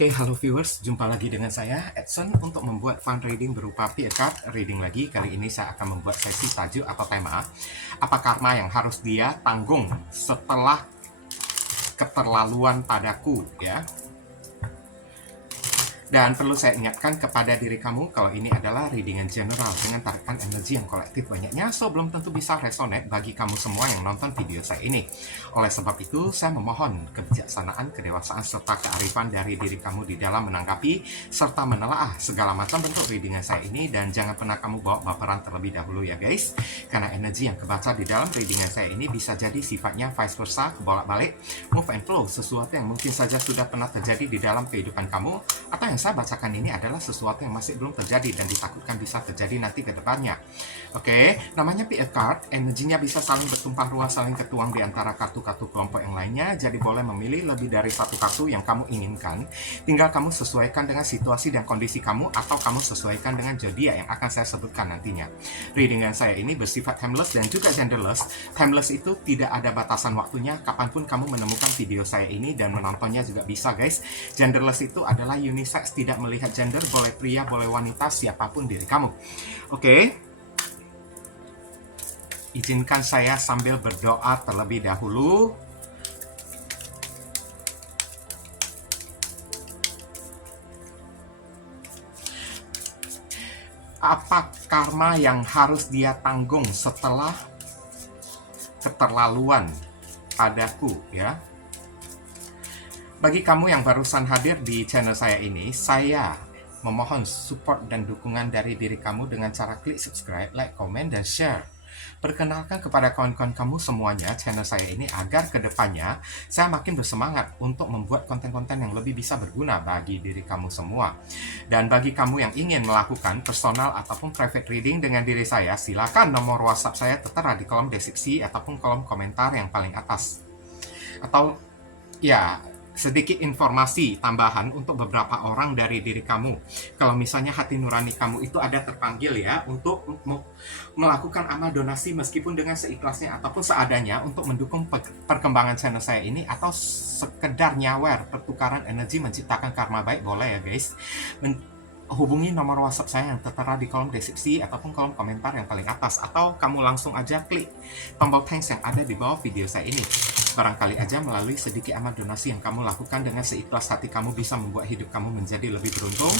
Oke, halo viewers, jumpa lagi dengan saya, Edson, untuk membuat fun reading berupa PA card reading lagi. Kali ini saya akan membuat sesi tajuk atau tema, apa karma yang harus dia tanggung setelah keterlaluan padaku, ya. Dan perlu saya ingatkan kepada diri kamu kalau ini adalah readingan general dengan tarikan energi yang kolektif banyaknya, so belum tentu bisa resonate bagi kamu semua yang nonton video saya ini. Oleh sebab itu, saya memohon kebijaksanaan, kedewasaan, serta kearifan dari diri kamu di dalam menanggapi serta menelaah segala macam bentuk readingan saya ini, dan jangan pernah kamu bawa baperan terlebih dahulu ya guys, karena energi yang kebaca di dalam readingan saya ini bisa jadi sifatnya vice versa, kebolak-balik, move and flow, sesuatu yang mungkin saja sudah pernah terjadi di dalam kehidupan kamu, atau yang saya bacakan ini adalah sesuatu yang masih belum terjadi dan ditakutkan bisa terjadi nanti ke depannya. Oke, namanya PF card, energinya bisa saling bertumpah ruah, saling ketuang di antara kartu-kartu kelompok yang lainnya, jadi boleh memilih lebih dari satu kartu yang kamu inginkan. Tinggal kamu sesuaikan dengan situasi dan kondisi kamu, atau kamu sesuaikan dengan zodiak yang akan saya sebutkan nantinya. Readingan saya ini bersifat timeless dan juga genderless. Timeless itu tidak ada batasan waktunya, kapanpun kamu menemukan video saya ini dan menontonnya juga bisa guys. Genderless itu adalah unisex, tidak melihat gender, boleh pria, boleh wanita, siapapun diri kamu. Oke. Izinkan saya sambil berdoa terlebih dahulu. Apa karma yang harus dia tanggung setelah keterlaluan padaku, ya? Bagi kamu yang barusan hadir di channel saya ini, saya memohon support dan dukungan dari diri kamu dengan cara klik subscribe, like, komen, dan share. Perkenalkan kepada kawan-kawan kamu semuanya channel saya ini agar kedepannya saya makin bersemangat untuk membuat konten-konten yang lebih bisa berguna bagi diri kamu semua. Dan bagi kamu yang ingin melakukan personal ataupun private reading dengan diri saya, silakan nomor WhatsApp saya tertera di kolom deskripsi ataupun kolom komentar yang paling atas. Atau ya, sedikit informasi tambahan untuk beberapa orang dari diri kamu. Kalau misalnya hati nurani kamu itu ada terpanggil ya untuk melakukan amal donasi meskipun dengan seikhlasnya ataupun seadanya untuk mendukung perkembangan channel saya ini, atau sekedar nyawer pertukaran energi menciptakan karma baik, boleh ya guys. Hubungi nomor WhatsApp saya yang tertera di kolom deskripsi ataupun kolom komentar yang paling atas, atau kamu langsung aja klik tombol thanks yang ada di bawah video saya ini. Barangkali aja melalui sedikit amal donasi yang kamu lakukan dengan seikhlas hati kamu bisa membuat hidup kamu menjadi lebih beruntung,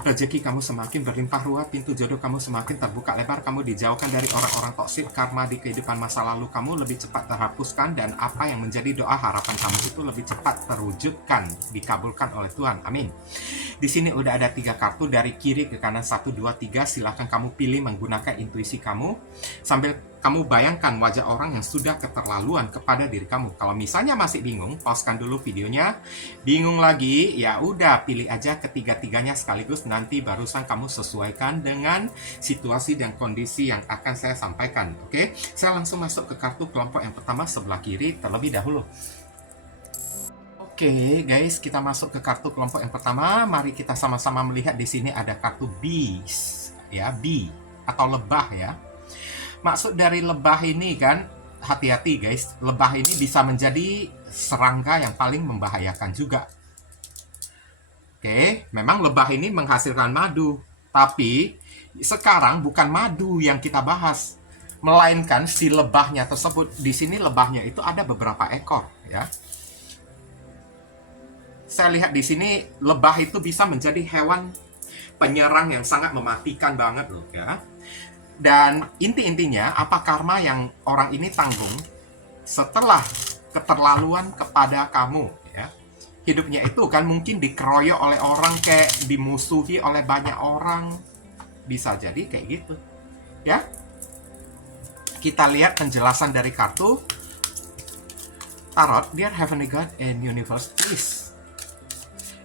rezeki kamu semakin berlimpah ruah, pintu jodoh kamu semakin terbuka lebar, kamu dijauhkan dari orang-orang toksik, karma di kehidupan masa lalu kamu lebih cepat terhapuskan, dan apa yang menjadi doa harapan kamu itu lebih cepat terwujudkan, dikabulkan oleh Tuhan. Amin. Di sini udah ada 3 kartu dari kiri ke kanan, 1, 2, 3. Silahkan kamu pilih menggunakan intuisi kamu sambil kamu bayangkan wajah orang yang sudah keterlaluan kepada diri kamu. Kalau misalnya masih bingung, pauskan dulu videonya. Bingung lagi, ya udah pilih aja ketiga-tiganya sekaligus, nanti barusan kamu sesuaikan dengan situasi dan kondisi yang akan saya sampaikan. Oke, saya langsung masuk ke kartu kelompok yang pertama sebelah kiri terlebih dahulu. Oke guys, kita masuk ke kartu kelompok yang pertama. Mari kita sama-sama melihat di sini ada kartu beast, ya, bee atau lebah ya. Maksud dari lebah ini kan, hati-hati guys, lebah ini bisa menjadi serangga yang paling membahayakan juga. Oke, memang lebah ini menghasilkan madu, tapi sekarang bukan madu yang kita bahas, melainkan si lebahnya tersebut. Di sini lebahnya itu ada beberapa ekor ya. Saya lihat di sini lebah itu bisa menjadi hewan penyerang yang sangat mematikan banget loh ya. Dan inti-intinya apa karma yang orang ini tanggung setelah keterlaluan kepada kamu ya. Hidupnya itu kan mungkin dikeroyok oleh orang, kayak dimusuhi oleh banyak orang, bisa jadi kayak gitu ya. Kita lihat penjelasan dari kartu Tarot. Dear Heavenly God and Universe, please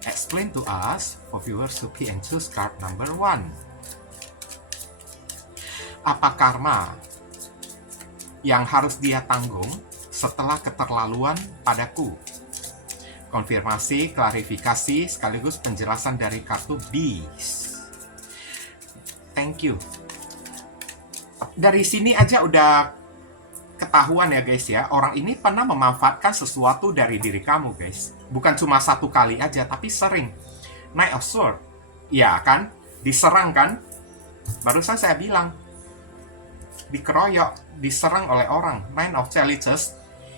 explain to us for viewers to key and choose card number 1. Apa karma yang harus dia tanggung setelah keterlaluan padaku? Konfirmasi, klarifikasi, sekaligus penjelasan dari kartu Beast. Thank you. Dari sini aja udah ketahuan ya guys ya, orang ini pernah memanfaatkan sesuatu dari diri kamu guys. Bukan cuma satu kali aja, tapi sering. Knight of Sword, ya kan, diserang kan. Barusan saya bilang, dikeroyok, diserang oleh orang. Nine of Chalices,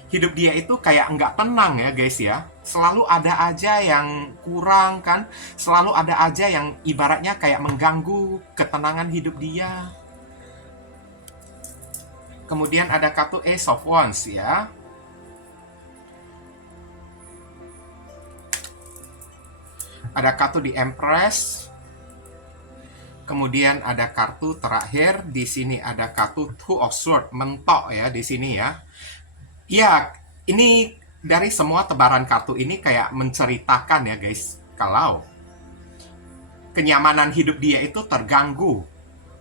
hidup dia itu kayak nggak tenang ya guys ya. Selalu ada aja yang kurang kan, selalu ada aja yang ibaratnya kayak mengganggu ketenangan hidup dia. Kemudian ada kartu Ace of Wands ya. Ada kartu di Empress. Kemudian ada kartu terakhir di sini, ada kartu Two of Swords, mentok ya di sini ya. Ya, ini dari semua tebaran kartu ini kayak menceritakan ya guys, kalau kenyamanan hidup dia itu terganggu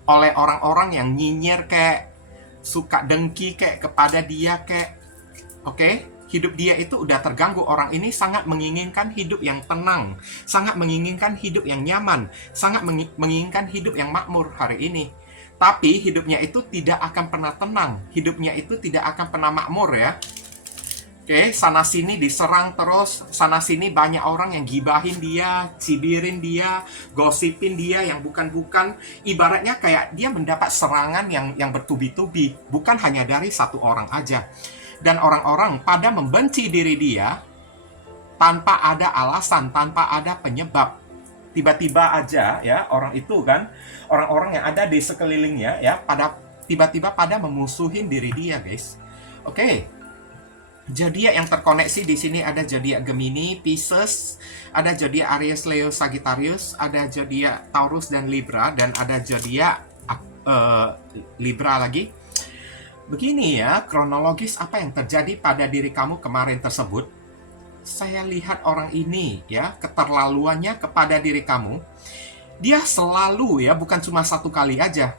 oleh orang-orang yang nyinyir kayak suka dengki kayak kepada dia kayak, oke? Hidup dia itu udah terganggu. Orang ini sangat menginginkan hidup yang tenang, sangat menginginkan hidup yang nyaman, sangat menginginkan hidup yang makmur hari ini. Tapi hidupnya itu tidak akan pernah tenang, hidupnya itu tidak akan pernah makmur ya. Oke, sana-sini diserang terus, sana-sini banyak orang yang gibahin dia, cibirin dia, gosipin dia yang bukan-bukan. Ibaratnya kayak dia mendapat serangan yang bertubi-tubi, bukan hanya dari satu orang aja. Dan orang-orang pada membenci diri dia tanpa ada alasan, tanpa ada penyebab. Tiba-tiba aja ya, orang itu kan, orang-orang yang ada di sekelilingnya ya, pada tiba-tiba pada memusuhin diri dia, guys. Oke. Zodiak yang terkoneksi di sini ada zodiak Gemini, Pisces, ada zodiak Aries, Leo, Sagittarius, ada zodiak Taurus dan Libra, dan ada zodiak Libra lagi. Begini ya, kronologis apa yang terjadi pada diri kamu kemarin tersebut. Saya lihat orang ini ya, keterlaluannya kepada diri kamu. Dia selalu ya, bukan cuma satu kali aja.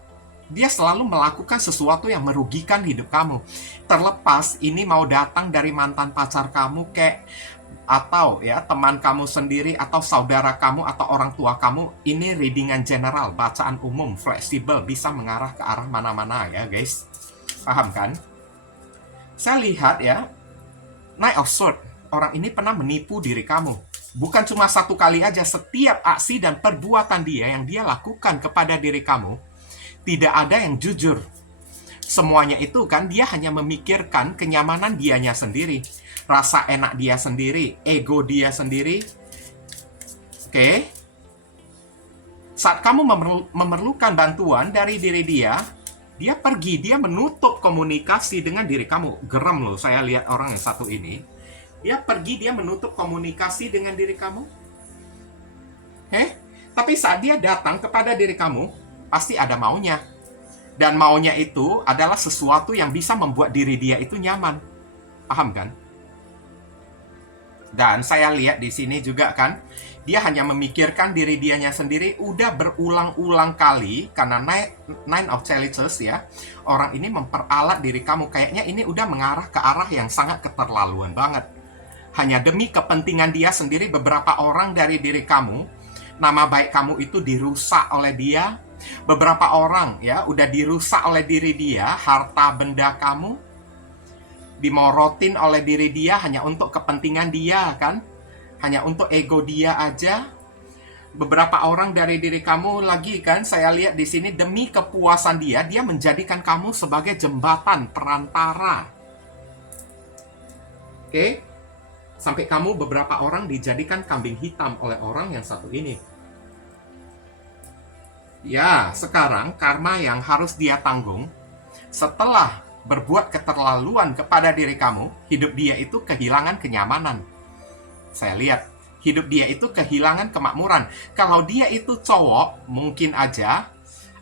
Dia selalu melakukan sesuatu yang merugikan hidup kamu. Terlepas ini mau datang dari mantan pacar kamu kayak, atau ya teman kamu sendiri, atau saudara kamu, atau orang tua kamu. Ini readingan general, bacaan umum, fleksibel, bisa mengarah ke arah mana-mana ya guys. Paham kan? Saya lihat ya, Knight of Swords, orang ini pernah menipu diri kamu. Bukan cuma satu kali aja, setiap aksi dan perbuatan dia yang dia lakukan kepada diri kamu, tidak ada yang jujur. Semuanya itu kan dia hanya memikirkan kenyamanan dianya sendiri, rasa enak dia sendiri, ego dia sendiri. Oke? Saat kamu memerlukan bantuan dari diri dia pergi, dia menutup komunikasi dengan diri kamu. Geram loh, saya lihat orang yang satu ini. Dia pergi, dia menutup komunikasi dengan diri kamu. Tapi saat dia datang kepada diri kamu, pasti ada maunya. Dan maunya itu adalah sesuatu yang bisa membuat diri dia itu nyaman. Paham kan? Dan saya lihat di sini juga kan, dia hanya memikirkan diri dianya sendiri. Udah berulang-ulang kali, karena Nine of Chalices ya, orang ini memperalat diri kamu. Kayaknya ini udah mengarah ke arah yang sangat keterlaluan banget. Hanya demi kepentingan dia sendiri, beberapa orang dari diri kamu, nama baik kamu itu dirusak oleh dia. Beberapa orang ya udah dirusak oleh diri dia, harta benda kamu dimorotin oleh diri dia hanya untuk kepentingan dia kan, hanya untuk ego dia aja. Beberapa orang dari diri kamu lagi kan, saya lihat di sini demi kepuasan dia menjadikan kamu sebagai jembatan perantara. Oke? Sampai kamu beberapa orang dijadikan kambing hitam oleh orang yang satu ini. Ya, sekarang karma yang harus dia tanggung setelah berbuat keterlaluan kepada diri kamu, hidup dia itu kehilangan kenyamanan. Saya lihat, hidup dia itu kehilangan kemakmuran. Kalau dia itu cowok, mungkin aja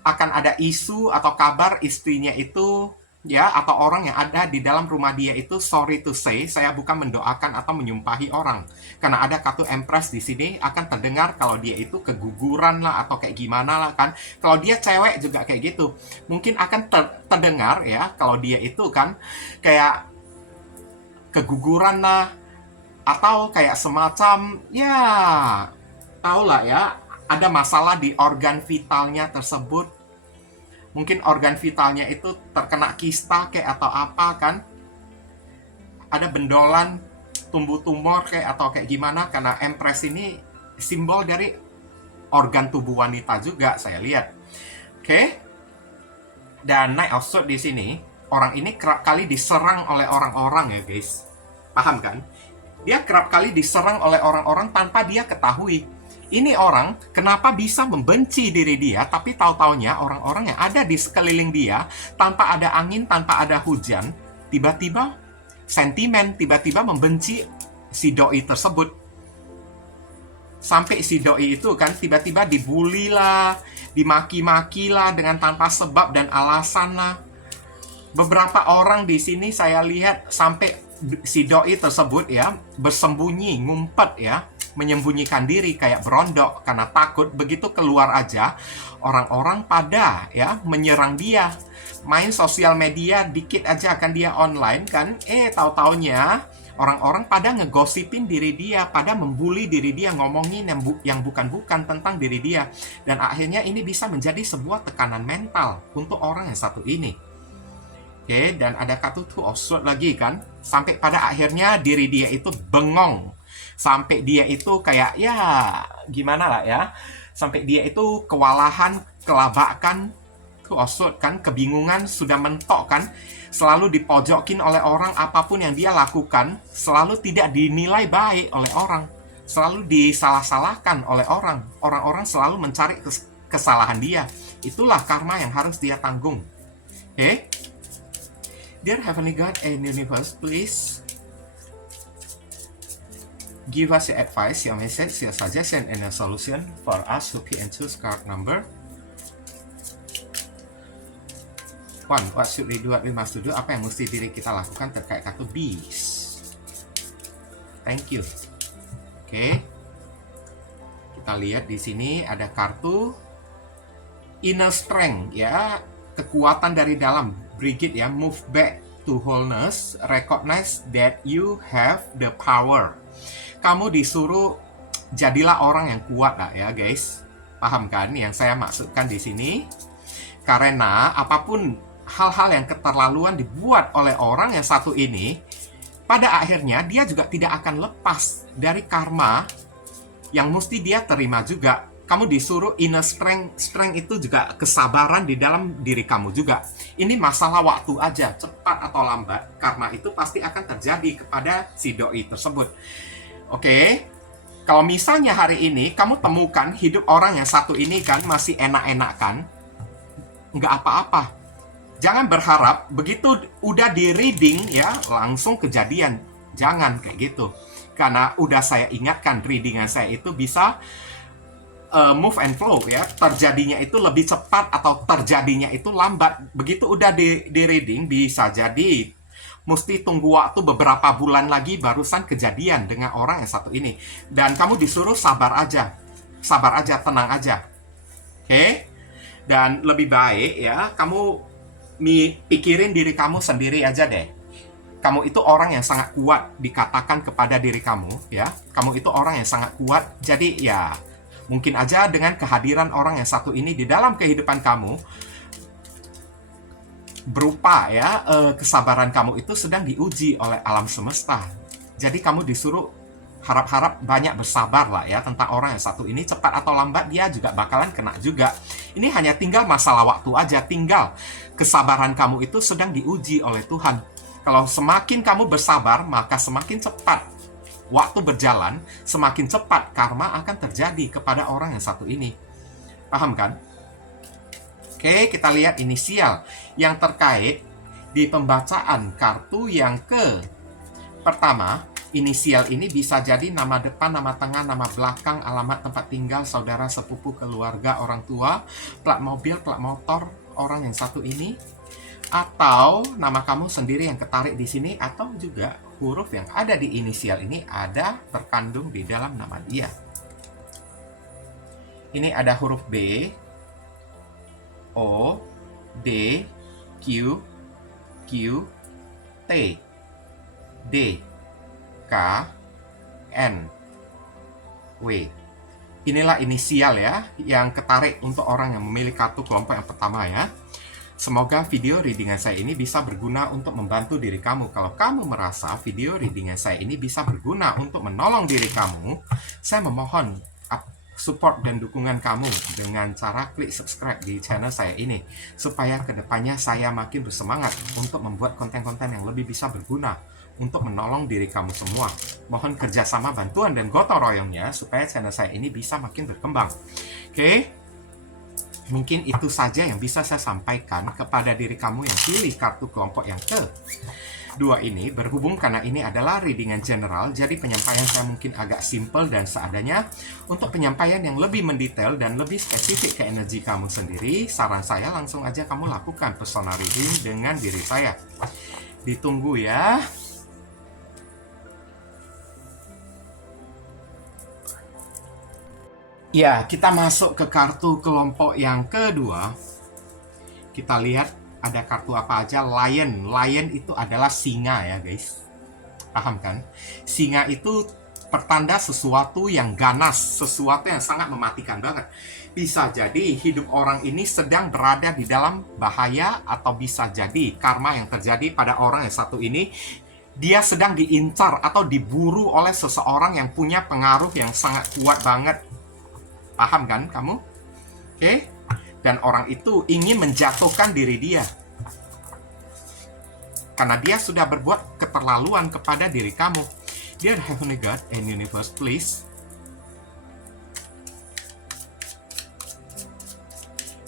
akan ada isu atau kabar istrinya itu, ya, atau orang yang ada di dalam rumah dia itu, sorry to say, saya bukan mendoakan atau menyumpahi orang. Karena ada kartu Empress di sini, akan terdengar kalau dia itu keguguran lah, atau kayak gimana lah kan. Kalau dia cewek juga kayak gitu. Mungkin akan terdengar ya, kalau dia itu kan kayak keguguran lah, atau kayak semacam, ya, tau lah ya, ada masalah di organ vitalnya tersebut. Mungkin organ vitalnya itu terkena kista kayak atau apa kan. Ada bendolan, tumbuh tumor kayak atau kayak gimana, karena Empress ini simbol dari organ tubuh wanita juga saya lihat. Oke. Dan Knight of Swords di sini, orang ini kerap kali diserang oleh orang-orang ya guys. Paham kan? Dia kerap kali diserang oleh orang-orang tanpa dia ketahui. Ini orang kenapa bisa membenci diri dia, tapi tahu-taunya orang-orang yang ada di sekeliling dia, tanpa ada angin, tanpa ada hujan, tiba-tiba sentimen, tiba-tiba membenci si doi tersebut. Sampai si doi itu kan tiba-tiba dibully lah, dimaki-maki lah dengan tanpa sebab dan alasan lah. Beberapa orang di sini saya lihat sampai si doi tersebut ya bersembunyi, ngumpet ya, menyembunyikan diri kayak berondok karena takut. Begitu keluar aja, orang-orang pada ya menyerang dia. Main sosial media dikit aja kan dia online kan, tahu-taunya orang-orang pada ngegosipin diri dia, pada membuli diri dia, ngomongin yang bukan-bukan tentang diri dia. Dan akhirnya ini bisa menjadi sebuah tekanan mental untuk orang yang satu ini. Oke, dan ada kartu Two of Swords lagi kan, sampai pada akhirnya diri dia itu bengong. Sampai dia itu kayak, ya gimana lah ya, sampai dia itu kewalahan, kelabakan, Two of Swords kan, kebingungan, sudah mentok kan, selalu dipojokin oleh orang, apapun yang dia lakukan, selalu tidak dinilai baik oleh orang, selalu disalah-salahkan oleh orang, orang-orang selalu mencari kesalahan dia. Itulah karma yang harus dia tanggung. Oke? Dear Heavenly God and Universe, please give us your advice, your message, your suggestion, and a solution for us to pick and choose card number 1. What should we do, what we must do? Apa yang mesti diri kita lakukan terkait kartu Beast? Thank you. Oke. Kita lihat di sini ada kartu Inner Strength ya, kekuatan dari dalam. Brigid ya, move back to wholeness, recognize that you have the power. Kamu disuruh jadilah orang yang kuat lah ya guys. Paham kan yang saya maksudkan di sini? Karena apapun hal-hal yang keterlaluan dibuat oleh orang yang satu ini, pada akhirnya dia juga tidak akan lepas dari karma yang mesti dia terima juga. Kamu disuruh inner strength. Strength itu juga kesabaran di dalam diri kamu juga. Ini masalah waktu aja, cepat atau lambat, karma itu pasti akan terjadi kepada si doi tersebut. Oke, kalau misalnya hari ini kamu temukan hidup orang yang satu ini kan masih enak-enak kan, nggak apa-apa. Jangan berharap begitu udah di reading ya langsung kejadian. Jangan kayak gitu. Karena udah saya ingatkan, readingan saya itu bisa move and flow ya. Terjadinya itu lebih cepat atau terjadinya itu lambat. Begitu udah di reading bisa jadi mesti tunggu waktu beberapa bulan lagi barusan kejadian dengan orang yang satu ini. Dan kamu disuruh sabar aja. Sabar aja, tenang aja. Oke? Dan lebih baik ya kamu pikirin diri kamu sendiri aja deh. Kamu itu orang yang sangat kuat, dikatakan kepada diri kamu ya. Kamu itu orang yang sangat kuat. Jadi ya mungkin aja dengan kehadiran orang yang satu ini di dalam kehidupan kamu berupa ya kesabaran kamu itu sedang diuji oleh alam semesta. Jadi kamu disuruh harap-harap banyak bersabar lah ya tentang orang yang satu ini. Cepat atau lambat dia juga bakalan kena juga. Ini hanya tinggal masalah waktu aja. Tinggal kesabaran kamu itu sedang diuji oleh Tuhan. Kalau semakin kamu bersabar, maka semakin cepat waktu berjalan, semakin cepat karma akan terjadi kepada orang yang satu ini. Paham kan? Oke, kita lihat inisial yang terkait di pembacaan kartu yang pertama. Inisial ini bisa jadi nama depan, nama tengah, nama belakang, alamat tempat tinggal, saudara, sepupu, keluarga, orang tua, plat mobil, plat motor orang yang satu ini, atau nama kamu sendiri yang ketarik di sini, atau juga huruf yang ada di inisial ini ada terkandung di dalam nama dia. Ini ada huruf B, O, D, Q, Q, T, D, K, N, W. inilah inisial ya, yang ketarik untuk orang yang memilih kartu kelompok yang pertama ya. Semoga video readingan saya ini bisa berguna untuk membantu diri kamu. Kalau kamu merasa video readingan saya ini bisa berguna untuk menolong diri kamu, saya memohon support dan dukungan kamu dengan cara klik subscribe di channel saya ini, supaya kedepannya saya makin bersemangat untuk membuat konten-konten yang lebih bisa berguna untuk menolong diri kamu semua. Mohon kerjasama, bantuan, dan gotong royongnya supaya channel saya ini bisa makin berkembang. Oke? Mungkin itu saja yang bisa saya sampaikan kepada diri kamu yang pilih kartu kelompok yang kedua ini. Berhubung karena ini adalah readingan general, jadi penyampaian saya mungkin agak simple dan seadanya. Untuk penyampaian yang lebih mendetail dan lebih spesifik ke energi kamu sendiri, saran saya langsung aja kamu lakukan personal reading dengan diri saya. Ditunggu ya. Ya, kita masuk ke kartu kelompok yang kedua. Kita lihat ada kartu apa aja. Lion. Lion itu adalah singa ya guys. Paham kan? Singa itu pertanda sesuatu yang ganas, sesuatu yang sangat mematikan banget. Bisa jadi hidup orang ini sedang berada di dalam bahaya, atau bisa jadi karma yang terjadi pada orang yang satu ini, dia sedang diincar atau diburu oleh seseorang yang punya pengaruh yang sangat kuat banget. Paham kan kamu? Oke? Dan orang itu ingin menjatuhkan diri dia. Karena dia sudah berbuat keterlaluan kepada diri kamu. Dear Heavenly God and Universe, please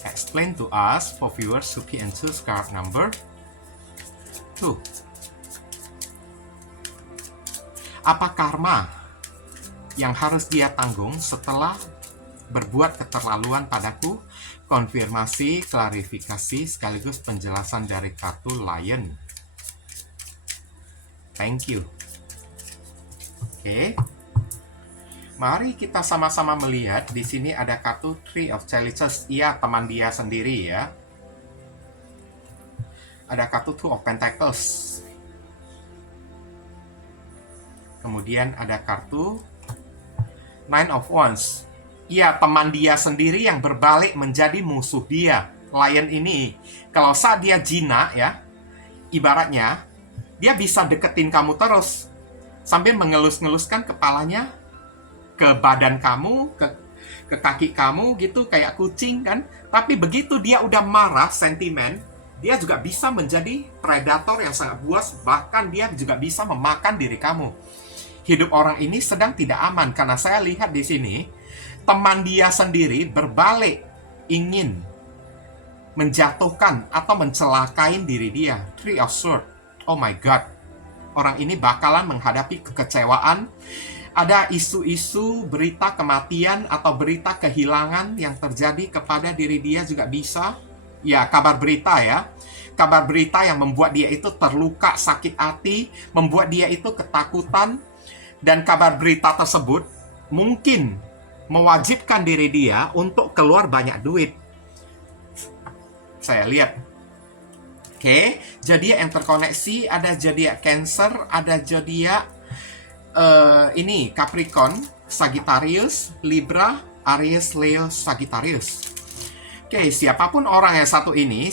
explain to us for viewers who key and choose card number 2. Apa karma yang harus dia tanggung setelah berbuat keterlaluan padaku? Konfirmasi, klarifikasi, sekaligus penjelasan dari kartu Lion. Thank you. Oke. Mari kita sama-sama melihat. Di sini ada kartu Three of Chalices. Iya, teman dia sendiri ya. Ada kartu Two of Pentacles. Kemudian ada kartu Nine of Wands. Iya, teman dia sendiri yang berbalik menjadi musuh dia. Lion ini, kalau saat dia jinak ya, ibaratnya, dia bisa deketin kamu terus. Sambil mengelus-ngeluskan kepalanya ke badan kamu, ke kaki kamu gitu, kayak kucing kan. Tapi begitu dia udah marah, sentimen, dia juga bisa menjadi predator yang sangat buas. Bahkan dia juga bisa memakan diri kamu. Hidup orang ini sedang tidak aman, karena saya lihat di sini, teman dia sendiri berbalik ingin menjatuhkan atau mencelakai diri dia. Three of Swords. Oh my God. Orang ini bakalan menghadapi kekecewaan. Ada isu-isu berita kematian atau berita kehilangan yang terjadi kepada diri dia juga bisa. Ya, kabar berita ya. Kabar berita yang membuat dia itu terluka, sakit hati, membuat dia itu ketakutan. Dan kabar berita tersebut mungkin mewajibkan diri dia untuk keluar banyak duit. Saya lihat. Oke, zodiak yang terkoneksi ada zodiak Cancer, ada zodiak ini Capricorn, Sagittarius, Libra, Aries, Leo, Sagittarius. Oke, siapapun orang yang satu ini,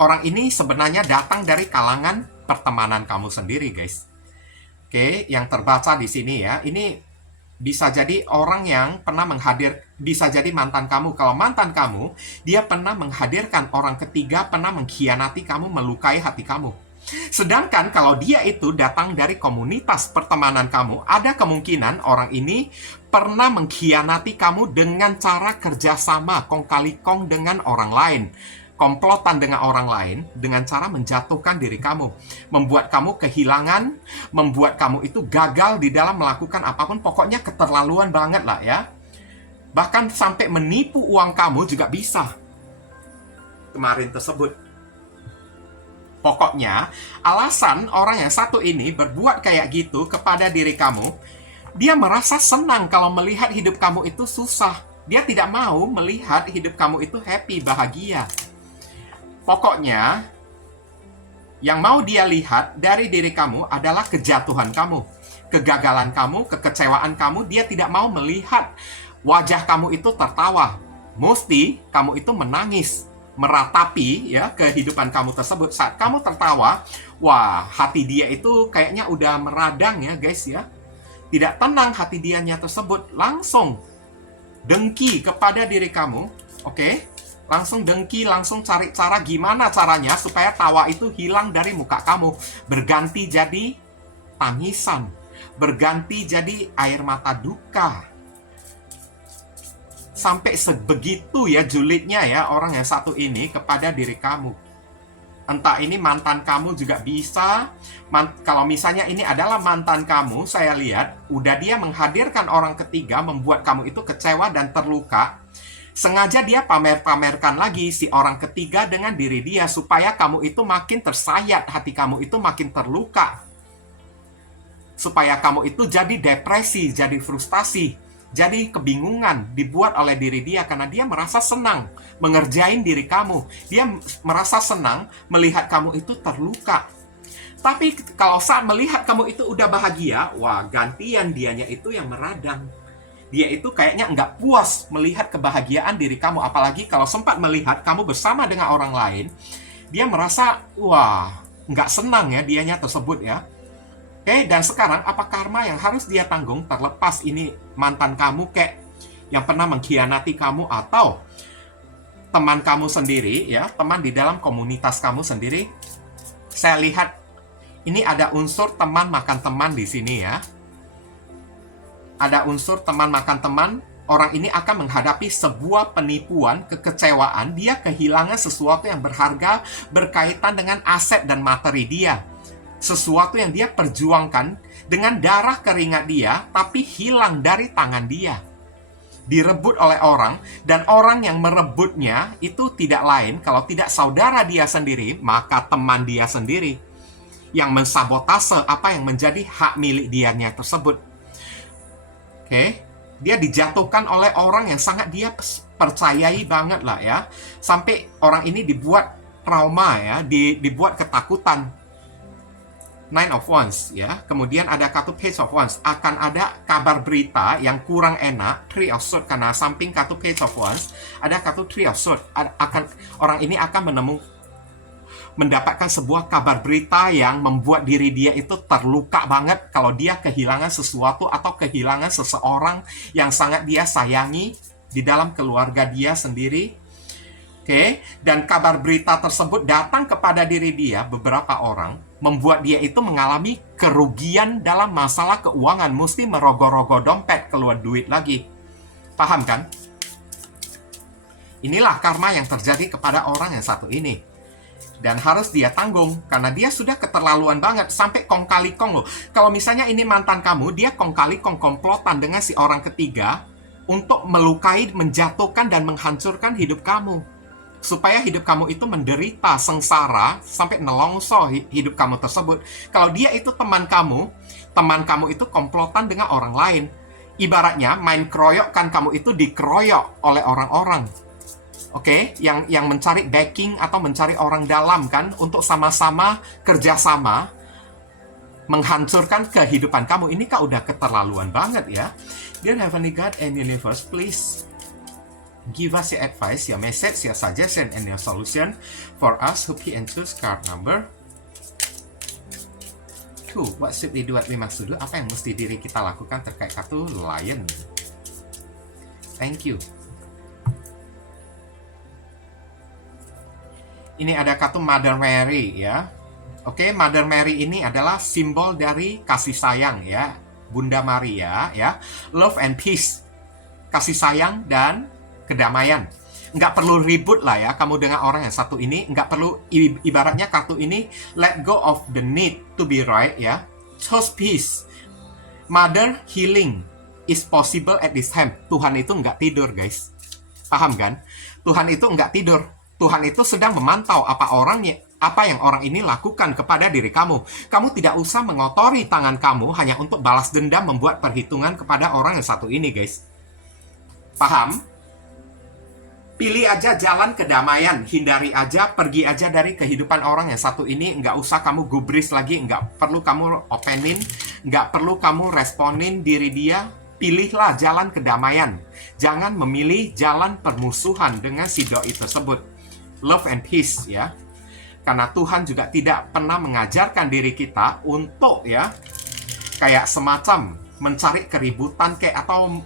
orang ini sebenarnya datang dari kalangan pertemanan kamu sendiri, guys. Oke, yang terbaca di sini ya, ini bisa jadi orang yang pernah bisa jadi mantan kamu. Kalau mantan kamu, dia pernah menghadirkan orang ketiga, pernah mengkhianati kamu, melukai hati kamu. Sedangkan kalau dia itu datang dari komunitas pertemanan kamu, ada kemungkinan orang ini pernah mengkhianati kamu dengan cara kerjasama, kong kali kong dengan orang lain. Komplotan dengan orang lain dengan cara menjatuhkan diri kamu, membuat kamu kehilangan, membuat kamu itu gagal di dalam melakukan apapun. Pokoknya keterlaluan banget lah ya. Bahkan sampai menipu uang kamu juga bisa. Kemarin tersebut. Pokoknya alasan orang yang satu ini berbuat kayak gitu kepada diri kamu, dia merasa senang kalau melihat hidup kamu itu susah. Dia tidak mau melihat hidup kamu itu happy, bahagia. Pokoknya, yang mau dia lihat dari diri kamu adalah kejatuhan kamu. kegagalan kamu, kekecewaan kamu, dia tidak mau melihat wajah kamu itu tertawa. Mesti kamu itu menangis, meratapi ya kehidupan kamu tersebut. Saat kamu tertawa, wah, hati dia itu kayaknya udah meradang ya guys ya. Tidak tenang hati dianya tersebut, langsung dengki kepada diri kamu, oke? Langsung dengki, langsung cari cara gimana caranya supaya tawa itu hilang dari muka kamu. Berganti jadi tangisan, berganti jadi air mata duka. Sampai sebegitu ya julidnya ya orang yang satu ini kepada diri kamu. Entah ini mantan kamu juga bisa. Kalau misalnya ini adalah mantan kamu, saya lihat udah dia menghadirkan orang ketiga, membuat kamu itu kecewa dan terluka. Sengaja dia pamer-pamerkan lagi si orang ketiga dengan diri dia supaya kamu itu makin tersayat, hati kamu itu makin terluka. Supaya kamu itu jadi depresi, jadi frustasi, jadi kebingungan dibuat oleh diri dia karena dia merasa senang mengerjain diri kamu. Dia merasa senang melihat kamu itu terluka. Tapi kalau saat melihat kamu itu udah bahagia, wah gantian dianya itu yang meradang. Dia itu kayaknya nggak puas melihat kebahagiaan diri kamu. Apalagi kalau sempat melihat kamu bersama dengan orang lain, dia merasa, wah, nggak senang ya dianya tersebut ya. Oke, dan sekarang apa karma yang harus dia tanggung terlepas ini mantan kamu kayak yang pernah mengkhianati kamu atau teman kamu sendiri ya, teman di dalam komunitas kamu sendiri. Saya lihat ini ada unsur teman makan teman di sini ya. Ada unsur teman makan teman, orang ini akan menghadapi sebuah penipuan, kekecewaan, dia kehilangan sesuatu yang berharga berkaitan dengan aset dan materi dia. Sesuatu yang dia perjuangkan dengan darah keringat dia, tapi hilang dari tangan dia. Direbut oleh orang, dan orang yang merebutnya itu tidak lain, kalau tidak saudara dia sendiri, maka teman dia sendiri yang mensabotase apa yang menjadi hak milik dianya tersebut. Oke, dia dijatuhkan oleh orang yang sangat dia percayai banget lah ya. Sampai orang ini dibuat trauma ya, dibuat ketakutan. Nine of Wands ya. Kemudian ada kartu Page of Wands. Akan ada kabar berita yang kurang enak, Three of Swords, karena samping kartu Page of Wands ada kartu Three of Swords. Orang ini akan mendapatkan sebuah kabar berita yang membuat diri dia itu terluka banget kalau dia kehilangan sesuatu atau kehilangan seseorang yang sangat dia sayangi di dalam keluarga dia sendiri. Oke, dan kabar berita tersebut datang kepada diri dia, beberapa orang, membuat dia itu mengalami kerugian dalam masalah keuangan, mesti merogoh-rogoh dompet, keluar duit lagi. Paham kan? Inilah karma yang terjadi kepada orang yang satu ini. Dan harus dia tanggung, karena dia sudah keterlaluan banget, sampai kong kali kong loh. Kalau misalnya ini mantan kamu, dia kong kali kong komplotan dengan si orang ketiga untuk melukai, menjatuhkan, dan menghancurkan hidup kamu. Supaya hidup kamu itu menderita, sengsara, sampai nelongso hidup kamu tersebut. Kalau dia itu teman kamu itu komplotan dengan orang lain. Ibaratnya main keroyok kan, kamu itu dikeroyok oleh orang-orang. Oke, yang mencari backing atau mencari orang dalam kan untuk sama-sama kerjasama menghancurkan kehidupan kamu. Ini kak udah keterlaluan banget ya. Dear Heavenly God and Universe, please give us your advice, your message, your suggestion, and your solution for us who pick and choose card number 2. What should we do, what we must do? Apa yang mesti diri kita lakukan terkait kartu Lion? Thank you. Ini ada kartu Mother Mary ya. Oke, Mother Mary ini adalah simbol dari kasih sayang ya. Bunda Maria ya. Love and peace. Kasih sayang dan kedamaian. Nggak perlu ribut lah ya kamu dengan orang yang satu ini. Nggak perlu, ibaratnya kartu ini let go of the need to be right ya. Choose peace. Mother healing is possible at this time. Tuhan itu nggak tidur guys. Paham kan? Tuhan itu nggak tidur. Tuhan itu sedang memantau apa yang orang ini lakukan kepada diri kamu. Kamu tidak usah mengotori tangan kamu hanya untuk balas dendam, membuat perhitungan kepada orang yang satu ini, guys. Paham? Pilih aja jalan kedamaian, hindari aja, pergi aja dari kehidupan orang yang satu ini. Nggak usah kamu gubris lagi, nggak perlu kamu openin, nggak perlu kamu responin diri dia. Pilihlah jalan kedamaian. Jangan memilih jalan permusuhan dengan si doi tersebut. Love and peace ya. Karena Tuhan juga tidak pernah mengajarkan diri kita untuk ya kayak semacam mencari keributan kayak atau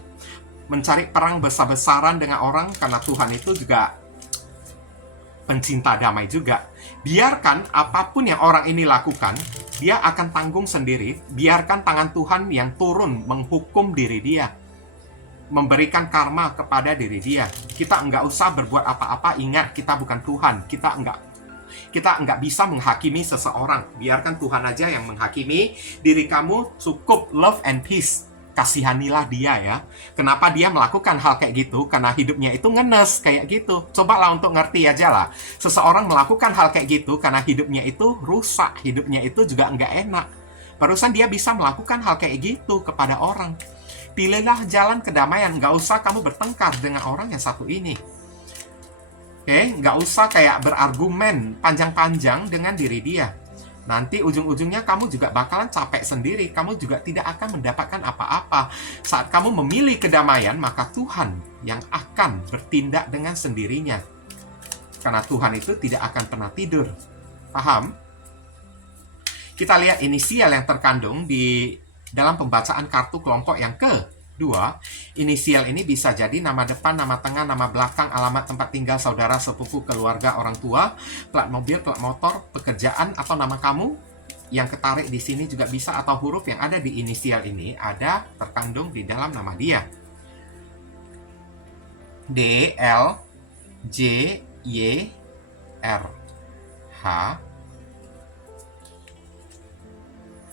mencari perang besar-besaran dengan orang, karena Tuhan itu juga pencinta damai juga. Biarkan apapun yang orang ini lakukan, dia akan tanggung sendiri. Biarkan tangan Tuhan yang turun menghukum diri dia, memberikan karma kepada diri dia. Kita nggak usah berbuat apa-apa. Ingat, kita bukan Tuhan. Kita nggak bisa menghakimi seseorang. Biarkan Tuhan aja yang menghakimi diri kamu. Cukup love and peace. Kasihanilah dia ya. Kenapa dia melakukan hal kayak gitu? Karena hidupnya itu ngenes kayak gitu. Cobalah untuk ngerti aja lah. Seseorang melakukan hal kayak gitu karena hidupnya itu rusak. Hidupnya itu juga nggak enak. Barusan dia bisa melakukan hal kayak gitu kepada orang. Pilihlah jalan kedamaian. Nggak usah kamu bertengkar dengan orang yang satu ini. Oke, nggak usah kayak berargumen panjang-panjang dengan diri dia. Nanti ujung-ujungnya kamu juga bakalan capek sendiri. Kamu juga tidak akan mendapatkan apa-apa. Saat kamu memilih kedamaian, maka Tuhan yang akan bertindak dengan sendirinya. Karena Tuhan itu tidak akan pernah tidur. Paham? Kita lihat inisial yang terkandung di dalam pembacaan kartu kelompok yang kedua. Inisial ini bisa jadi nama depan, nama tengah, nama belakang, alamat tempat tinggal saudara, sepupu, keluarga, orang tua, plat mobil, plat motor, pekerjaan, atau nama kamu yang ketarik di sini juga bisa, atau huruf yang ada di inisial ini ada terkandung di dalam nama dia. D, L, J, Y, R, H,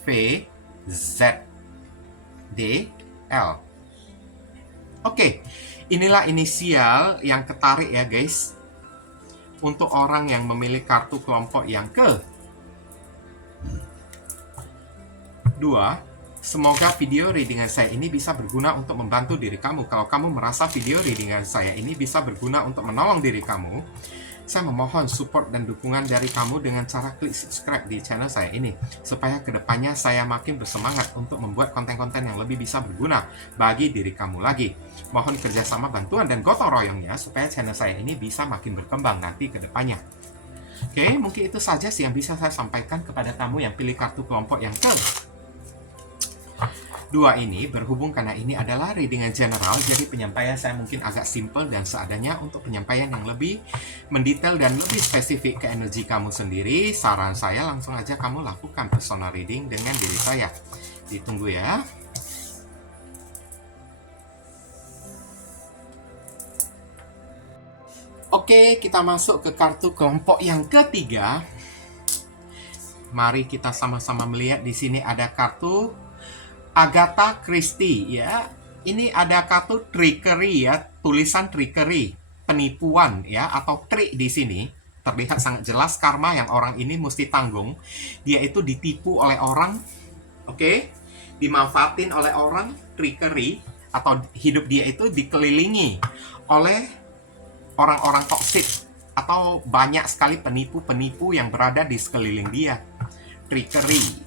V, Z, D, L. Oke, inilah inisial yang ketarik ya guys. Untuk orang yang memilih kartu kelompok yang kedua, semoga video readingan saya ini bisa berguna untuk membantu diri kamu. Kalau kamu merasa video readingan saya ini bisa berguna untuk menolong diri kamu, saya memohon support dan dukungan dari kamu dengan cara klik subscribe di channel saya ini, supaya kedepannya saya makin bersemangat untuk membuat konten-konten yang lebih bisa berguna bagi diri kamu lagi. Mohon kerjasama, bantuan, dan gotong royongnya supaya channel saya ini bisa makin berkembang nanti ke depannya. Oke, mungkin itu saja sih yang bisa saya sampaikan kepada kamu yang pilih kartu kelompok yang kedua ini. Berhubung karena ini adalah readingan general, jadi penyampaian saya mungkin agak simple dan seadanya. Untuk penyampaian yang lebih mendetail dan lebih spesifik ke energi kamu sendiri, saran saya langsung aja kamu lakukan personal reading dengan diri saya. Ditunggu ya. Oke, kita masuk ke kartu kelompok yang ketiga. Mari kita sama-sama melihat. Di sini ada kartu Agatha Christie ya. Ini ada kartu trickery ya, tulisan trickery, penipuan ya, atau trik di sini. Terlihat sangat jelas karma yang orang ini mesti tanggung. Dia itu ditipu oleh orang, oke? Dimanfaatin oleh orang, trickery, atau hidup dia itu dikelilingi oleh orang-orang toksik atau banyak sekali penipu-penipu yang berada di sekeliling dia. Trickery.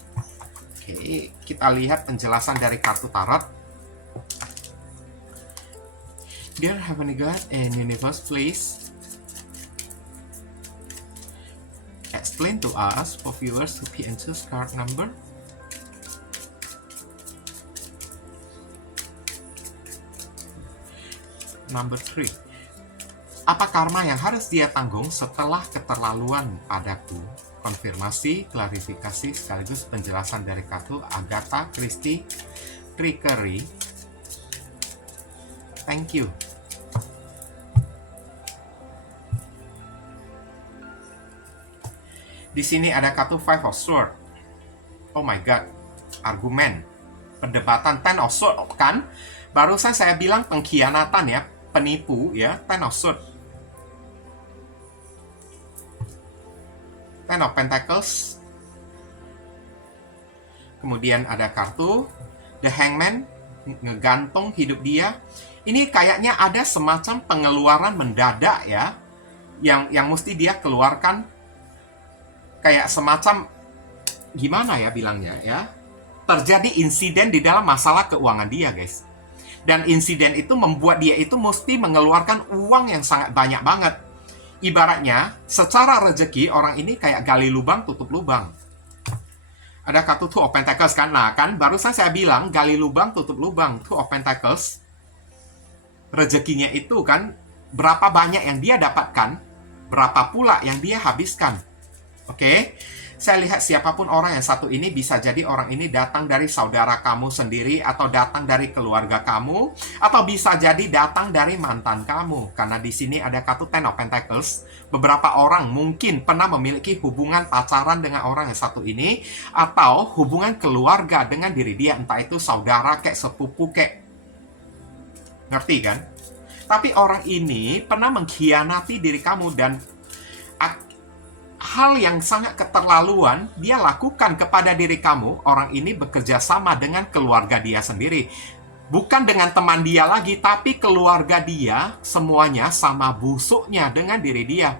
Oke, kita lihat penjelasan dari kartu tarot. Dear Heavenly God and Universe, please explain to us for viewers who pay into card number. Number 3. Apa karma yang harus dia tanggung setelah keterlaluan padaku? Konfirmasi, klarifikasi, sekaligus penjelasan dari kartu Agatha Christie Trickery. Thank you. Di sini ada kartu Five of Swords. Oh my god, argumen, perdebatan. Ten of Swords kan? Barusan saya bilang pengkhianatan ya, penipu ya, Ten of Swords. Ten of Pentacles. Kemudian ada kartu The Hangman, ngegantung hidup dia. Ini kayaknya ada semacam pengeluaran mendadak ya, yang mesti dia keluarkan, kayak semacam gimana ya bilangnya ya. Terjadi insiden di dalam masalah keuangan dia, guys. Dan insiden itu membuat dia itu mesti mengeluarkan uang yang sangat banyak banget. Ibaratnya, secara rezeki orang ini kayak gali lubang tutup lubang. Ada kartu Two of Pentacles kan? Nah, kan barusan saya bilang gali lubang tutup lubang. Two of Pentacles, rezekinya itu kan berapa banyak yang dia dapatkan, berapa pula yang dia habiskan. Oke? Saya lihat siapapun orang yang satu ini, bisa jadi orang ini datang dari saudara kamu sendiri, atau datang dari keluarga kamu, atau bisa jadi datang dari mantan kamu. Karena di sini ada kartu Ten of Pentacles. Beberapa orang mungkin pernah memiliki hubungan pacaran dengan orang yang satu ini, atau hubungan keluarga dengan diri dia, entah itu saudara kayak sepupu kayak. Ngerti kan? Tapi orang ini pernah mengkhianati diri kamu, dan hal yang sangat keterlaluan dia lakukan kepada diri kamu. Orang ini bekerja sama dengan keluarga dia sendiri. Bukan dengan teman dia lagi, tapi keluarga dia semuanya sama busuknya dengan diri dia.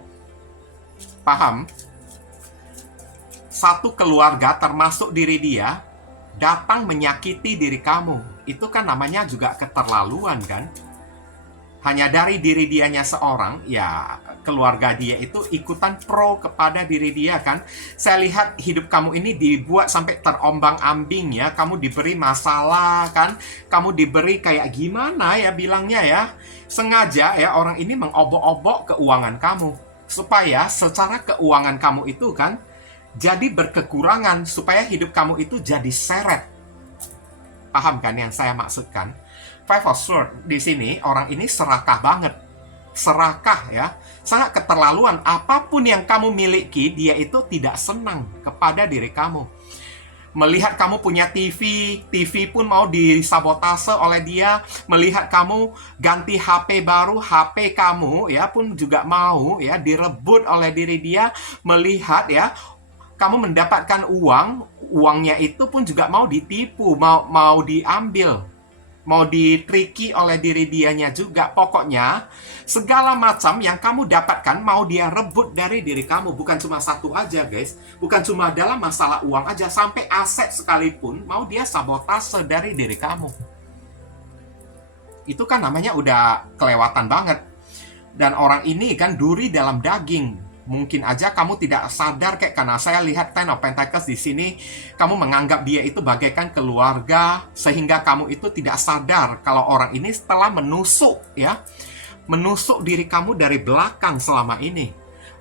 Paham? Satu keluarga termasuk diri dia datang menyakiti diri kamu. Itu kan namanya juga keterlaluan kan? Hanya dari diri dianya seorang, ya keluarga dia itu ikutan pro kepada diri dia kan. Saya lihat hidup kamu ini dibuat sampai terombang-ambing ya. Kamu diberi masalah kan. Kamu diberi kayak gimana ya bilangnya ya. Sengaja ya orang ini mengobok-obok keuangan kamu. Supaya secara keuangan kamu itu kan jadi berkekurangan. Supaya hidup kamu itu jadi seret. Paham kan yang saya maksudkan? Five of Swords di sini, orang ini serakah banget. Serakah ya. Sangat keterlaluan. Apapun yang kamu miliki, dia itu tidak senang kepada diri kamu. Melihat kamu punya TV pun mau disabotase oleh dia. Melihat kamu ganti HP baru, HP kamu ya pun juga mau ya direbut oleh diri dia. Melihat ya kamu mendapatkan uangnya itu pun juga mau ditipu, mau diambil, mau ditriki oleh diri dianya juga. Pokoknya segala macam yang kamu dapatkan mau dia rebut dari diri kamu. Bukan cuma satu aja guys, bukan cuma dalam masalah uang aja, sampai aset sekalipun mau dia sabotase dari diri kamu. Itu kan namanya udah kelewatan banget. Dan orang ini kan duri dalam daging. Mungkin aja kamu tidak sadar, kayak karena saya lihat Ten of Pentacles di sini, kamu menganggap dia itu bagaikan keluarga, sehingga kamu itu tidak sadar kalau orang ini setelah menusuk diri kamu dari belakang selama ini.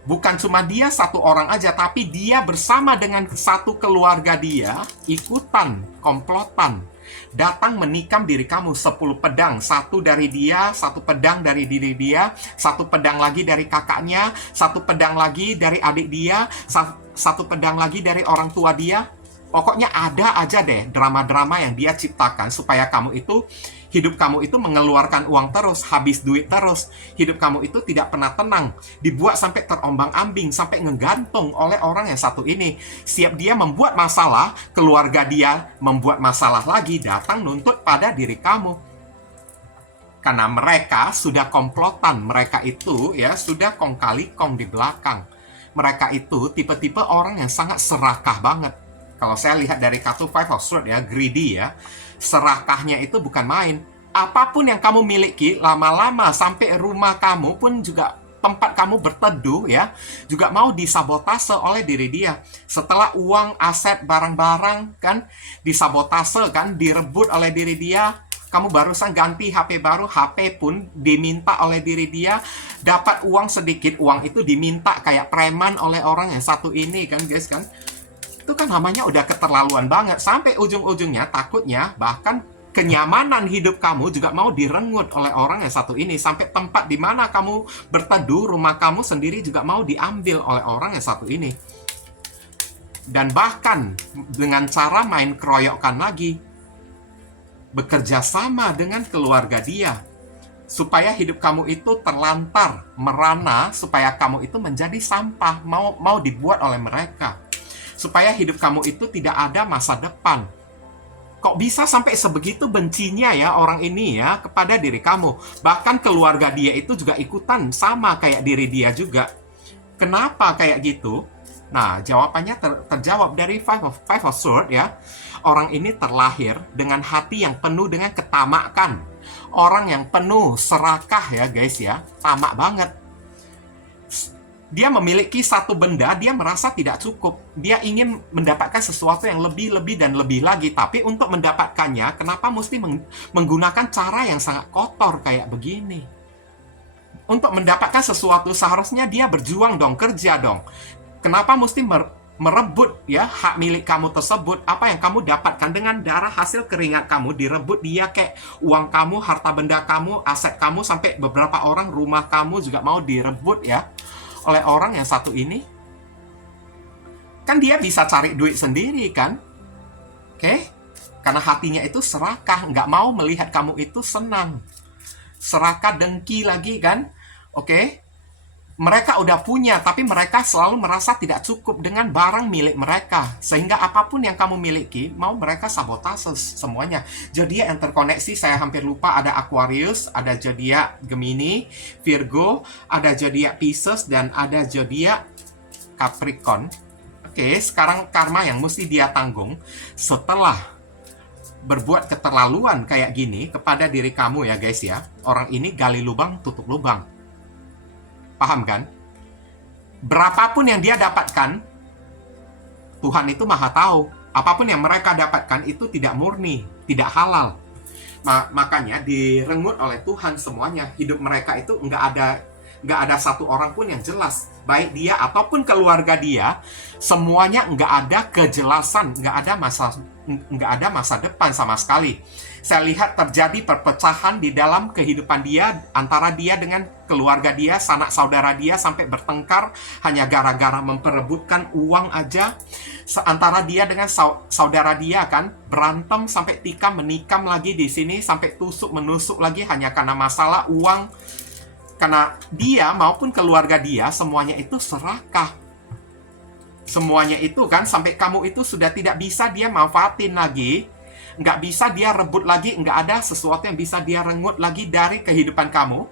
Bukan cuma dia satu orang aja, tapi dia bersama dengan satu keluarga dia ikutan komplotan. Datang menikam diri kamu 10 pedang. Satu dari dia, satu pedang dari diri dia, satu pedang lagi dari kakaknya, satu pedang lagi dari adik dia, satu pedang lagi dari orang tua dia. Pokoknya ada aja deh drama-drama yang dia ciptakan supaya hidup kamu itu mengeluarkan uang terus, habis duit terus. Hidup kamu itu tidak pernah tenang. Dibuat sampai terombang-ambing, sampai ngegantung oleh orang yang satu ini. Siap dia membuat masalah, keluarga dia membuat masalah lagi, datang nuntut pada diri kamu. Karena mereka sudah komplotan, mereka itu ya sudah kong kali kong di belakang. Mereka itu tipe-tipe orang yang sangat serakah banget. Kalau saya lihat dari kartu Five of Swords ya, greedy ya. Serakahnya itu bukan main. Apapun yang kamu miliki, lama-lama sampai rumah kamu pun juga tempat kamu berteduh ya, juga mau disabotase oleh diri dia. Setelah uang, aset, barang-barang kan disabotase kan, direbut oleh diri dia. Kamu barusan ganti HP baru, HP pun diminta oleh diri dia. Dapat uang sedikit, uang itu diminta kayak preman oleh orang yang satu ini kan guys kan. Itu kan namanya udah keterlaluan banget. Sampai ujung-ujungnya takutnya bahkan kenyamanan hidup kamu juga mau direnggut oleh orang yang satu ini. Sampai tempat di mana kamu berteduh, rumah kamu sendiri juga mau diambil oleh orang yang satu ini. Dan bahkan dengan cara main keroyokan lagi, bekerja sama dengan keluarga dia, supaya hidup kamu itu terlantar, merana, supaya kamu itu menjadi sampah, mau dibuat oleh mereka. Supaya hidup kamu itu tidak ada masa depan. Kok bisa sampai sebegitu bencinya ya orang ini ya kepada diri kamu? Bahkan keluarga dia itu juga ikutan sama kayak diri dia juga. Kenapa kayak gitu? Nah, jawabannya terjawab dari Five of Swords ya. Orang ini terlahir dengan hati yang penuh dengan ketamakan. Orang yang penuh serakah ya guys ya. Tamak banget. Dia memiliki satu benda, dia merasa tidak cukup. Dia ingin mendapatkan sesuatu yang lebih dan lebih lagi. Tapi untuk mendapatkannya, kenapa mesti menggunakan cara yang sangat kotor kayak begini? Untuk mendapatkan sesuatu, seharusnya dia berjuang dong, kerja dong. Kenapa mesti merebut ya hak milik kamu tersebut? Apa yang kamu dapatkan dengan darah hasil keringat kamu, direbut dia kayak uang kamu, harta benda kamu, aset kamu, sampai beberapa orang rumah kamu juga mau direbut ya oleh orang yang satu ini. Kan dia bisa cari duit sendiri kan? Oke? Karena hatinya itu serakah, nggak mau melihat kamu itu senang. Serakah, dengki lagi kan? Oke? Mereka udah punya, tapi mereka selalu merasa tidak cukup dengan barang milik mereka. Sehingga apapun yang kamu miliki, mau mereka sabotase semuanya. Zodiak yang terkoneksi, saya hampir lupa, ada Aquarius, ada zodiak Gemini, Virgo, ada zodiak Pisces, dan ada zodiak Capricorn. Oke, sekarang karma yang mesti dia tanggung setelah berbuat keterlaluan kayak gini kepada diri kamu ya guys ya. Orang ini gali lubang, tutup lubang. Paham kan? Berapapun yang dia dapatkan, Tuhan itu maha tahu. Apapun yang mereka dapatkan itu tidak murni, tidak halal. Makanya direnggut oleh Tuhan semuanya. Hidup mereka itu nggak ada satu orang pun yang jelas. Baik dia ataupun keluarga dia, semuanya nggak ada kejelasan, nggak ada masa depan sama sekali. Saya lihat terjadi perpecahan di dalam kehidupan dia, antara dia dengan keluarga dia, sanak saudara dia, sampai bertengkar hanya gara-gara memperebutkan uang aja. Antara dia dengan saudara dia kan, berantem sampai tikam menikam lagi di sini, sampai tusuk menusuk lagi hanya karena masalah uang. Karena dia maupun keluarga dia semuanya itu serakah. Semuanya itu kan, sampai kamu itu sudah tidak bisa dia manfaatin lagi, nggak bisa dia rebut lagi, nggak ada sesuatu yang bisa dia renggut lagi dari kehidupan kamu.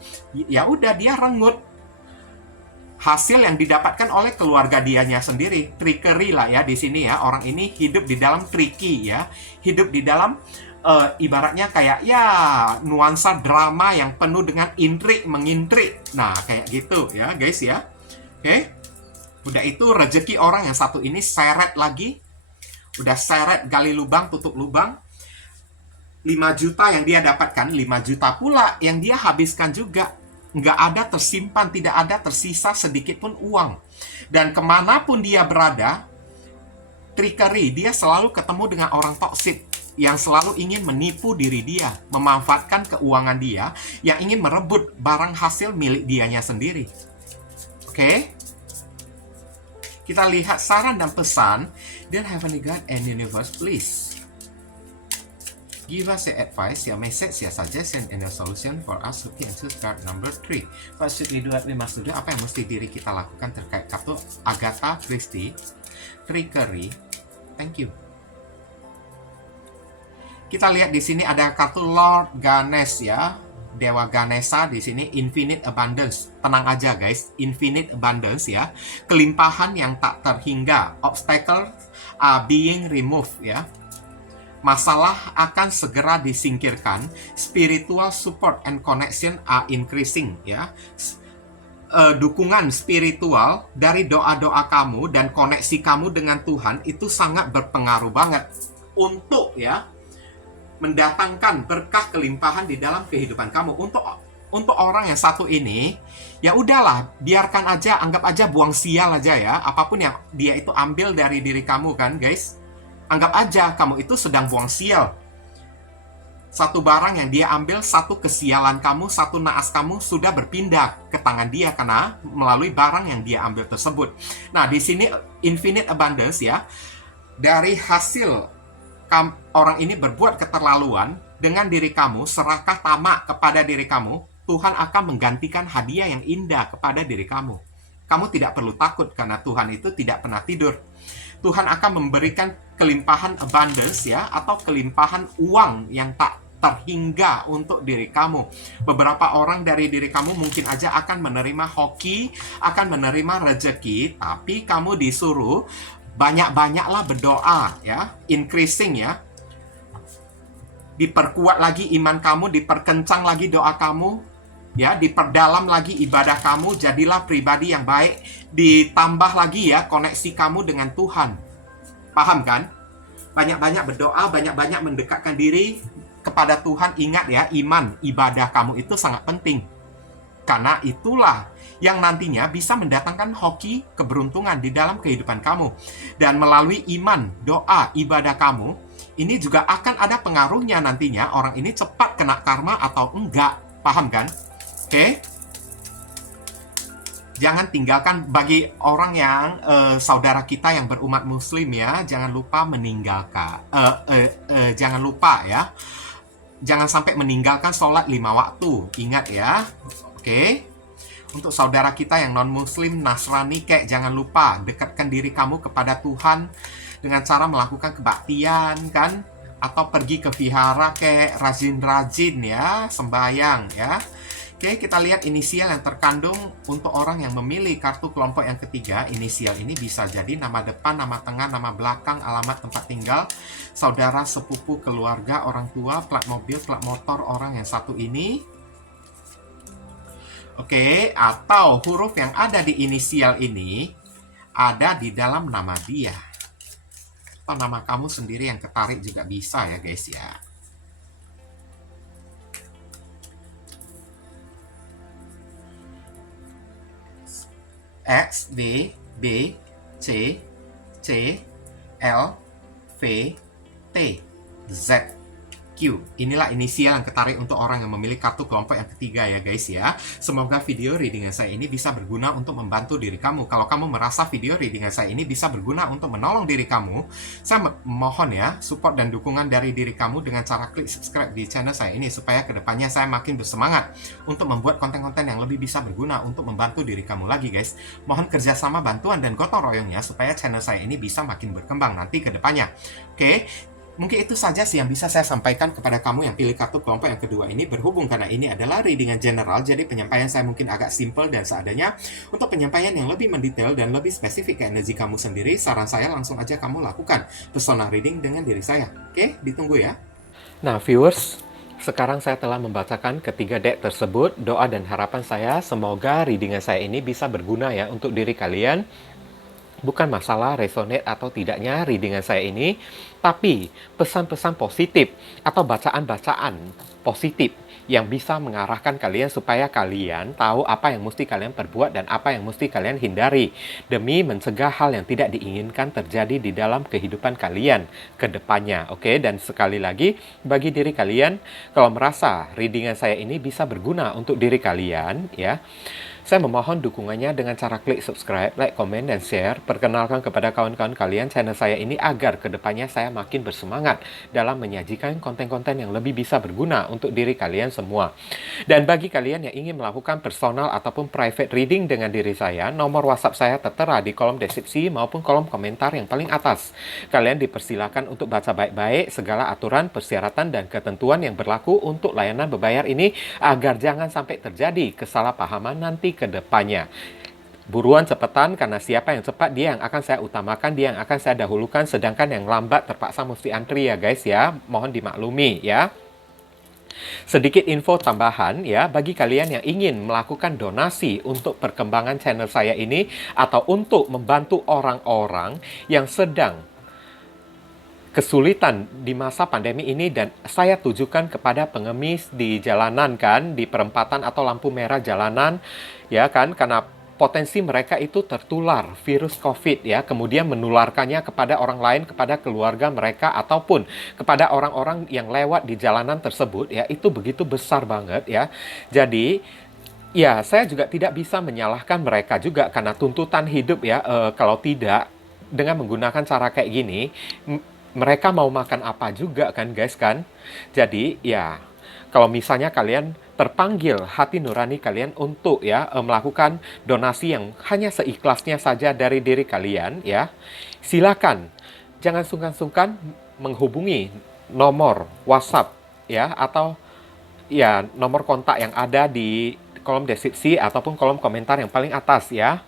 Ya udah, dia renggut hasil yang didapatkan oleh keluarga dianya sendiri. Trickery lah ya di sini ya. Orang ini hidup di dalam tricky ya, hidup di dalam ibaratnya kayak ya nuansa drama yang penuh dengan intrik mengintrik. Nah kayak gitu ya guys ya. Oke. Udah itu rezeki orang yang satu ini seret lagi. Udah seret, gali lubang, tutup lubang. 5 juta yang dia dapatkan, 5 juta pula yang dia habiskan juga. Nggak ada tersimpan, tidak ada tersisa sedikit pun uang. Dan kemanapun dia berada, trickery, dia selalu ketemu dengan orang toksik yang selalu ingin menipu diri dia, memanfaatkan keuangan dia, yang ingin merebut barang hasil milik dianya sendiri. Oke? Kita lihat saran dan pesan. Dear Heavenly God and Universe, please give us your advice, your message, your suggestion, and your solution for us to be into card number 3. What should we do at 5 studio? Apa yang mesti diri kita lakukan terkait kartu Agatha Christie, trickery? Thank you. Kita lihat di sini ada kartu Lord Ganesh ya, Dewa Ganesha di sini, infinite abundance. Tenang aja guys, infinite abundance ya. Kelimpahan yang tak terhingga. Obstacles are being removed ya. Masalah akan segera disingkirkan. Spiritual support and connection are increasing ya. Dukungan spiritual dari doa-doa kamu dan koneksi kamu dengan Tuhan itu sangat berpengaruh banget untuk ya mendatangkan berkah kelimpahan di dalam kehidupan kamu. Untuk orang yang satu ini, ya udahlah, biarkan aja, anggap aja buang sial aja ya. Apapun yang dia itu ambil dari diri kamu kan guys, anggap aja kamu itu sedang buang sial. Satu barang yang dia ambil, satu kesialan kamu, satu naas kamu sudah berpindah ke tangan dia karena melalui barang yang dia ambil tersebut. Nah di sini infinite abundance ya, dari hasil orang ini berbuat keterlaluan dengan diri kamu, serakah tamak kepada diri kamu, Tuhan akan menggantikan hadiah yang indah kepada diri kamu. Kamu tidak perlu takut karena Tuhan itu tidak pernah tidur. Tuhan akan memberikan kelimpahan abundance ya, atau kelimpahan uang yang tak terhingga untuk diri kamu. Beberapa orang dari diri kamu mungkin aja akan menerima hoki, akan menerima rezeki, tapi kamu disuruh banyak-banyaklah berdoa ya, increasing ya. Diperkuat lagi iman kamu, diperkencang lagi doa kamu, ya, diperdalam lagi ibadah kamu, jadilah pribadi yang baik, ditambah lagi ya koneksi kamu dengan Tuhan. Paham kan? Banyak-banyak berdoa, banyak-banyak mendekatkan diri kepada Tuhan. Ingat ya, iman, ibadah kamu itu sangat penting. Karena itulah yang nantinya bisa mendatangkan hoki keberuntungan di dalam kehidupan kamu. Dan melalui iman, doa, ibadah kamu, ini juga akan ada pengaruhnya nantinya orang ini cepat kena karma atau enggak. Paham kan? Oke? Jangan tinggalkan, bagi orang yang saudara kita yang berumat muslim ya, jangan lupa meninggalkan. Jangan lupa ya. Jangan sampai meninggalkan sholat 5 waktu. Ingat ya. Oke? Untuk saudara kita yang non-muslim, Nasrani kek, jangan lupa dekatkan diri kamu kepada Tuhan dengan cara melakukan kebaktian kan, atau pergi ke vihara kek, rajin-rajin ya, sembahyang ya. Oke, kita lihat inisial yang terkandung untuk orang yang memilih kartu kelompok yang ketiga. Inisial ini bisa jadi nama depan, nama tengah, nama belakang, alamat tempat tinggal, saudara, sepupu, keluarga, orang tua, plat mobil, plat motor orang yang satu ini. Oke, atau huruf yang ada di inisial ini ada di dalam nama dia. Atau nama kamu sendiri yang ketarik juga bisa ya guys ya. X, D, B, C, C, L, V, T, Z, Q. Inilah inisial yang ketarik untuk orang yang memilih kartu kelompok yang ketiga ya guys ya. Semoga video readingan saya ini bisa berguna untuk membantu diri kamu. Kalau kamu merasa video readingan saya ini bisa berguna untuk menolong diri kamu, saya mohon ya support dan dukungan dari diri kamu dengan cara klik subscribe di channel saya ini, supaya kedepannya saya makin bersemangat untuk membuat konten-konten yang lebih bisa berguna untuk membantu diri kamu lagi guys. Mohon kerjasama, bantuan, dan gotong royongnya supaya channel saya ini bisa makin berkembang nanti ke depannya. Oke? Mungkin itu saja sih yang bisa saya sampaikan kepada kamu yang pilih kartu kelompok yang kedua ini. Berhubung karena ini adalah readingan general, jadi penyampaian saya mungkin agak simple dan seadanya. Untuk penyampaian yang lebih mendetail dan lebih spesifik ke energi kamu sendiri, saran saya langsung aja kamu lakukan personal reading dengan diri saya. Oke, ditunggu ya. Nah, viewers, sekarang saya telah membacakan ketiga deck tersebut. Doa dan harapan saya semoga readingan saya ini bisa berguna ya untuk diri kalian. Bukan masalah resonate atau tidaknya readingan saya ini, tapi pesan-pesan positif atau bacaan-bacaan positif yang bisa mengarahkan kalian supaya kalian tahu apa yang mesti kalian perbuat dan apa yang mesti kalian hindari demi mencegah hal yang tidak diinginkan terjadi di dalam kehidupan kalian ke depannya. Oke, dan sekali lagi bagi diri kalian, kalau merasa readingan saya ini bisa berguna untuk diri kalian ya, saya memohon dukungannya dengan cara klik subscribe, like, komen, dan share. Perkenalkan kepada kawan-kawan kalian channel saya ini agar kedepannya saya makin bersemangat dalam menyajikan konten-konten yang lebih bisa berguna untuk diri kalian semua. Dan bagi kalian yang ingin melakukan personal ataupun private reading dengan diri saya, nomor WhatsApp saya tertera di kolom deskripsi maupun kolom komentar yang paling atas. Kalian dipersilakan untuk baca baik-baik segala aturan, persyaratan, dan ketentuan yang berlaku untuk layanan berbayar ini agar jangan sampai terjadi kesalahpahaman nanti ke depannya. Buruan cepetan, karena siapa yang cepat dia yang akan saya utamakan, dia yang akan saya dahulukan, sedangkan yang lambat terpaksa mesti antri ya guys ya. Mohon dimaklumi ya. Sedikit info tambahan ya, bagi kalian yang ingin melakukan donasi untuk perkembangan channel saya ini atau untuk membantu orang-orang yang sedang kesulitan di masa pandemi ini, dan saya tujukan kepada pengemis di jalanan kan, di perempatan atau lampu merah jalanan ya kan, karena potensi mereka itu tertular virus COVID ya, kemudian menularkannya kepada orang lain, kepada keluarga mereka ataupun kepada orang-orang yang lewat di jalanan tersebut ya, itu begitu besar banget ya. Jadi ya, saya juga tidak bisa menyalahkan mereka juga karena tuntutan hidup ya. Kalau tidak dengan menggunakan cara kayak gini, mereka mau makan apa juga kan guys kan. Jadi ya, kalau misalnya kalian terpanggil hati nurani kalian untuk ya melakukan donasi yang hanya seikhlasnya saja dari diri kalian ya, silakan. jangan sungkan-sungkan menghubungi nomor WhatsApp ya, atau ya nomor kontak yang ada di kolom deskripsi ataupun kolom komentar yang paling atas ya.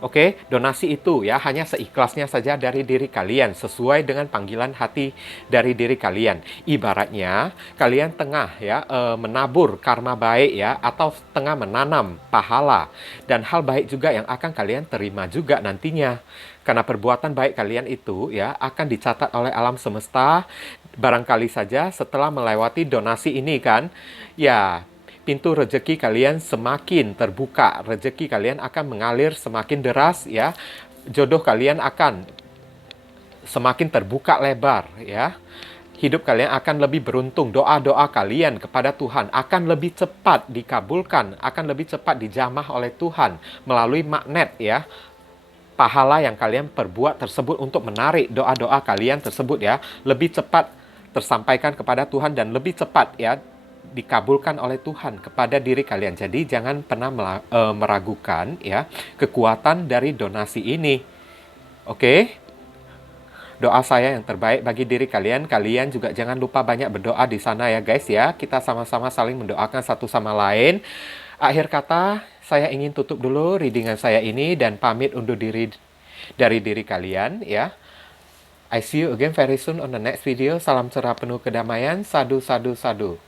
Oke, donasi itu ya hanya seikhlasnya saja dari diri kalian, sesuai dengan panggilan hati dari diri kalian. Ibaratnya kalian tengah ya menabur karma baik ya, atau tengah menanam pahala dan hal baik juga yang akan kalian terima juga nantinya. Karena perbuatan baik kalian itu ya akan dicatat oleh alam semesta. Barangkali saja setelah melewati donasi ini kan, ya pintu rezeki kalian semakin terbuka, rezeki kalian akan mengalir semakin deras ya, jodoh kalian akan semakin terbuka lebar ya, hidup kalian akan lebih beruntung, doa-doa kalian kepada Tuhan akan lebih cepat dikabulkan, akan lebih cepat dijamah oleh Tuhan melalui magnet ya, pahala yang kalian perbuat tersebut untuk menarik doa-doa kalian tersebut ya, lebih cepat tersampaikan kepada Tuhan dan lebih cepat ya dikabulkan oleh Tuhan kepada diri kalian. Jadi jangan pernah meragukan ya kekuatan dari donasi ini. Oke? Doa saya yang terbaik bagi diri kalian. Kalian juga jangan lupa banyak berdoa di sana ya guys ya. Kita sama-sama saling mendoakan satu sama lain. Akhir kata, saya ingin tutup dulu readingan saya ini dan pamit undur diri dari diri kalian ya. I see you again very soon on the next video. Salam cerah penuh kedamaian. Sadu, sadu, sadu.